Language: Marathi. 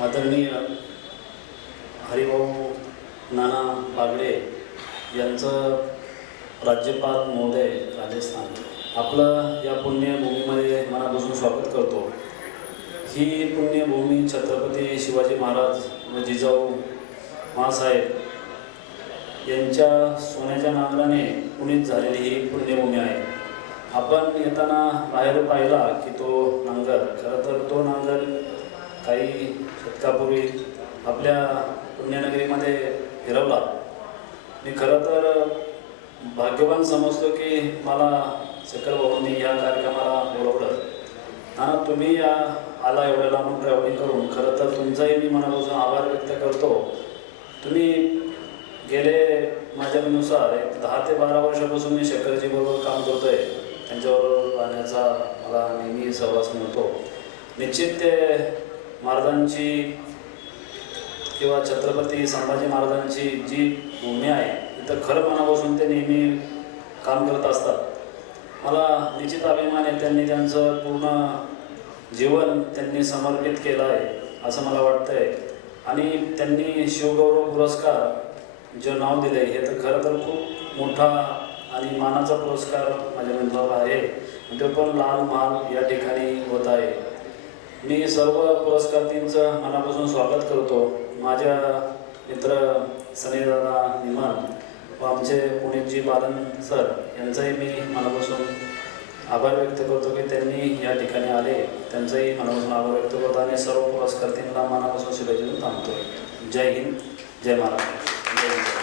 आदरणीय हरिभाऊ नाना बागडे यांचं राज्यपाल महोदय राजस्थान आपलं या पुण्यभूमीमध्ये मनापासून स्वागत करतो। ही पुण्यभूमी छत्रपती शिवाजी महाराज व जिजाऊ माँसाहेब यांच्या सोन्याच्या नांगराने पुनीत झालेली ही पुण्यभूमी आहे। आपण येताना बाहेर पाहिला की तो नांगर, खरं तर तो नांगर काही शतकापूर्वी आपल्या पुण्यनगरीमध्ये फिरवला। मी खरं तर भाग्यवान समजतो की मला शंकर भाऊंनी या कार्यक्रमाला बोलवलं। आणि तुम्ही आला एवढ्या लांबून ट्रॅव्हलिंग करून, खरं तर तुमचाही मी मनापासून आभार व्यक्त करतो। तुम्ही गेले माझ्यानुसार 10 ते 12 वर्षापासून मी शंकरजीबरोबर काम करतोय। त्यांच्याबरोबर राहण्याचा मला नेहमी सहवास मिळतो। निश्चित ते महाराजांची किंवा छत्रपती संभाजी महाराजांची जी भूमी आहे तिथं खरं मनापासून ते नेहमी काम करत असतात। मला निश्चित अभिमान आहे, त्यांनी त्यांचं पूर्ण जीवन त्यांनी समर्पित केलं आहे असं मला वाटतंय। आणि त्यांनी शिवगौरव पुरस्कार जे नाव दिले हे तर खरं तर खूप मोठा आणि मानाचा पुरस्कार माझ्या मित्राला आहे। तो पण लाल महाल या ठिकाणी होत आहे। मी सर्व पुरस्कारार्थींचं मनापासून स्वागत करतो। माझ्या मित्र सनीदादा निमान व आमचे पुणेजी बालन सर यांचाही मी मनापासून आभार व्यक्त करतो की त्यांनी या ठिकाणी आले। त्यांचाही मनापासून आभार व्यक्त करतो आणि सर्व पुरस्कारार्थींना मनापासून शुभेच्छा देऊन थांबतो। जय हिंद, जय महाराष्ट्र, जय हिंद।